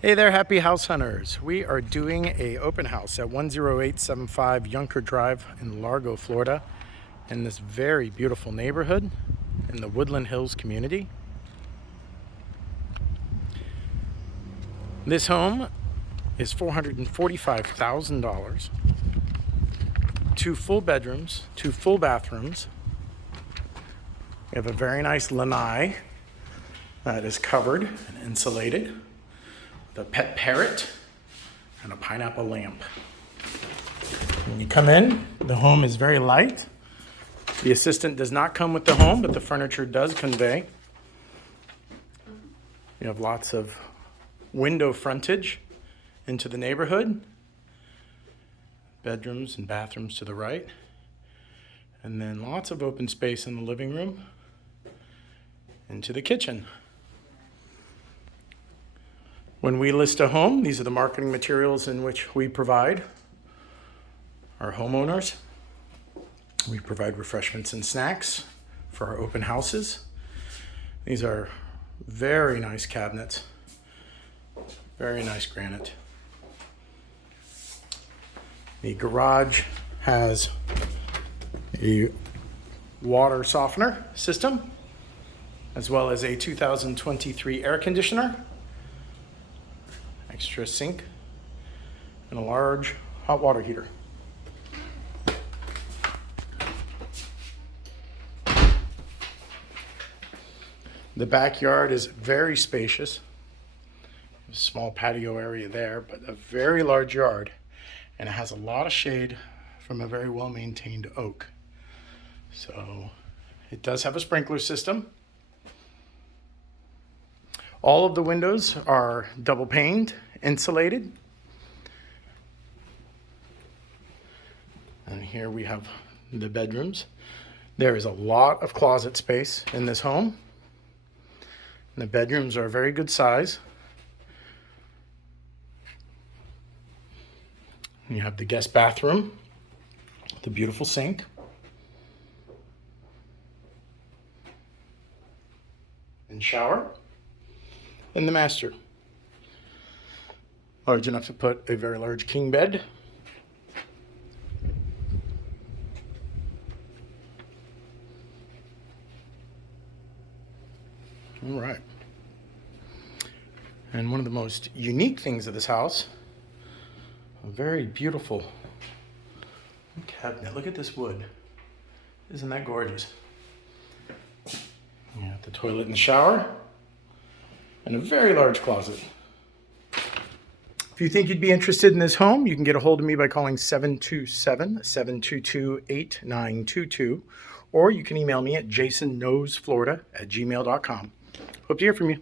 Hey there, happy house hunters. We are doing a open house at 10875 Yunker Drive in Largo, Florida, in this very beautiful neighborhood in the Woodland Hills community. This home is $445,000. 2 full bedrooms, 2 full bathrooms. We have a very nice lanai that is covered and insulated. The pet parrot, and a pineapple lamp. When you come in, the home is very light. The assistant does not come with the home, but the furniture does convey. You have lots of window frontage into the neighborhood. Bedrooms and bathrooms to the right. And then lots of open space in the living room into the kitchen. When we list a home, these are the marketing materials in which we provide our homeowners. We provide refreshments and snacks for our open houses. These are very nice cabinets, very nice granite. The garage has a water softener system, as well as a 2023 air conditioner, extra sink, and a large hot water heater. The backyard is very spacious. A small patio area there, but a very large yard, and it has a lot of shade from a very well-maintained oak. So it does have a sprinkler system. All of the windows are double paned, insulated. And here we have the bedrooms. There is a lot of closet space in this home. And the bedrooms are a very good size. And you have the guest bathroom, the beautiful sink. And shower. In the master. Large enough to put a very large king bed. All right. And one of the most unique things of this house, a very beautiful cabinet. Look at this wood. Isn't that gorgeous? You have the toilet and shower. And a very large closet. If you think you'd be interested in this home, you can get a hold of me by calling 727-722-8922, or you can email me at jasonnosflorida@gmail.com. Hope to hear from you.